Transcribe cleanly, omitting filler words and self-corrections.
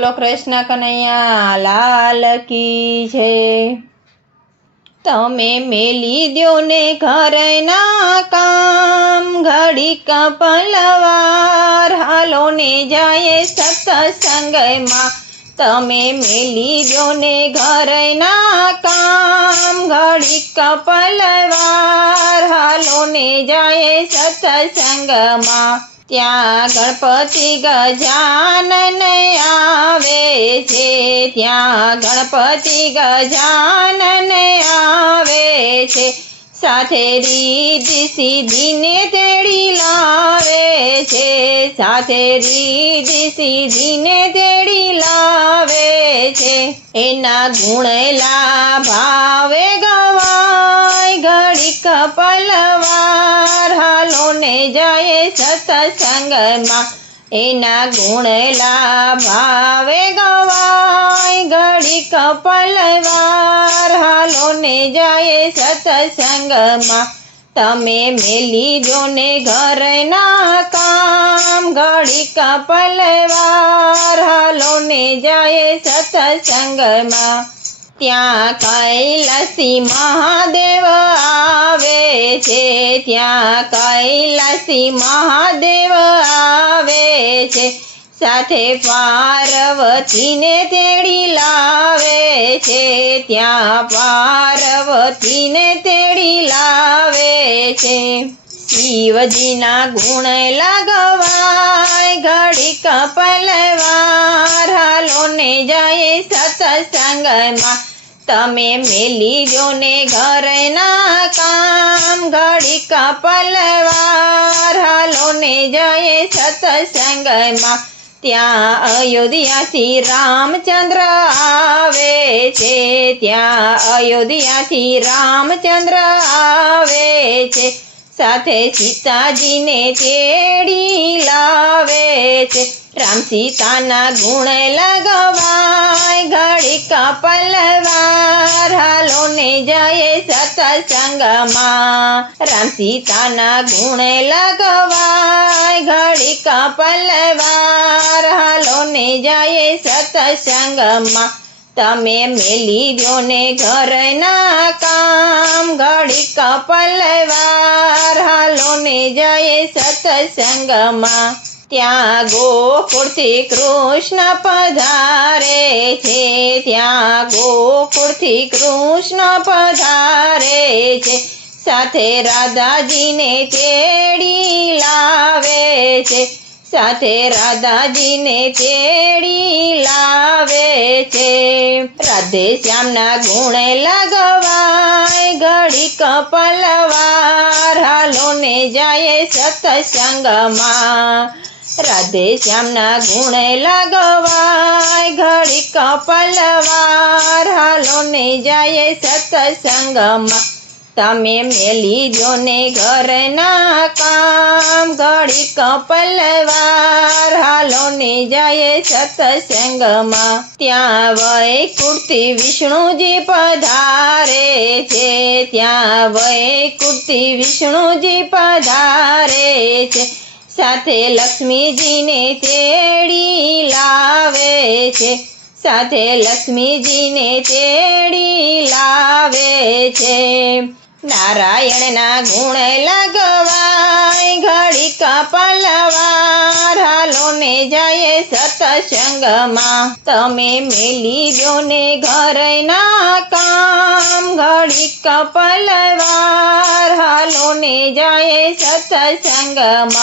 બોલો કૃષ્ણ કનૈયા લાલ કી છે। તમે મેલી દ્યો ને ઘરના કામ, ઘડીક પલવાર હાલો ને જાય સત્સંગમાં। તમે મેલી દ્યો ને ઘરના કામ, ઘડીક પલવાર હાલો ને જાય સત્સંગમાં। ત્યાં ગણપતિ ગજાનન આવે છે, ત્યાં ગણપતિ ગજાનન આવે છે। સાથે રીધિ સિદ્ધિને તેડી લાવે છે, સાથે રીધિ સિદ્ધિને તેડી લાવે છે। એના ગુણેલા ભાવે ગવાય, ઘડીક પલવાર હાલો ને જાય સત્સંગમાં। એના ગુણેલા ભાવે ગવાય, ઘડીક પલવાર હાલો ને જાય સત્સંગમાં। તમે મેલી દ્યો ને ઘરના કામ, ઘડીક પલવાર હાલો ને જાય સત્સંગમાં। ત્યાં કૈલાસી મહાદેવ આવે છે, ત્યાં કૈલાસી મહાદેવ આવે છે। સાથે પાર્વતીને તેડી લાવે છે, ત્યાં પાર્વતીને તેડી લાવે છે। શિવજીના ગુણ લાગવાય, ઘડીક પલવાર હાલો ને જાય સત્સંગમાં। તમે મેલી દ્યો ને ઘરના કામ, ઘડીક પલવાર હાલો ને જાય સત્સંગમાં। ત્યાં અયોધ્યાથી રામચંદ્ર આવે છે, ત્યાં અયોધ્યાથી રામચંદ્ર આવે છે। સાથે સીતાજીને તેડી લાવે છે, રામ સીતાના ગુણ લગવાય, ઘડીક પલવાર હાલો ને જાય સત્સંગમાં। રામ સીતાના ગુણ લગવાય, ઘડીક પલવાર હાલો ને જાય સત્સંગમાં। તમે મેલી દ્યો ને ઘરના કામ, ઘડીક પલવાર હાલો ને જાય સત્સંગમાં। ત્યાં ગોકુળથી કૃષ્ણ પધારે છે, ત્યાં ગોકુળથી કૃષ્ણ પધારે છે। સાથે રાધાજીને તેડી લાવે છે, સાથે રાધાજીને તેડી લાવે છે। રાધે શ્યામના ગુણ લગવાય, ઘડીક પલવાર હાલો ને જાય સત્સંગમાં। રાધે શ્યામના ગુણ લગવાય, ઘડીક પલવાર હાલો ને જાય સત્સંગમાં। તમે મેલી દ્યો ને ઘરના કામ, ઘડીક પલવાર હાલો ને જાય સત્સંગમાં। ત્યાં વૈકુંઠથી વિષ્ણુજી પધારે છે, ત્યાં વૈકુંઠથી વિષ્ણુજી પધારે છે। સાથે લક્ષ્મીજીને તેડી લાવે છે, સાથે લક્ષ્મીજીને તેડી લાવે છે। નારાયણના ગુણ લગવાય, ઘડીક પલવાર હાલો ને જાય સત્સંગમાં। તમે મેલી દ્યો ને ઘરના કામ, ઘડીક પલવાર હાલો ને જાય સત્સંગમાં।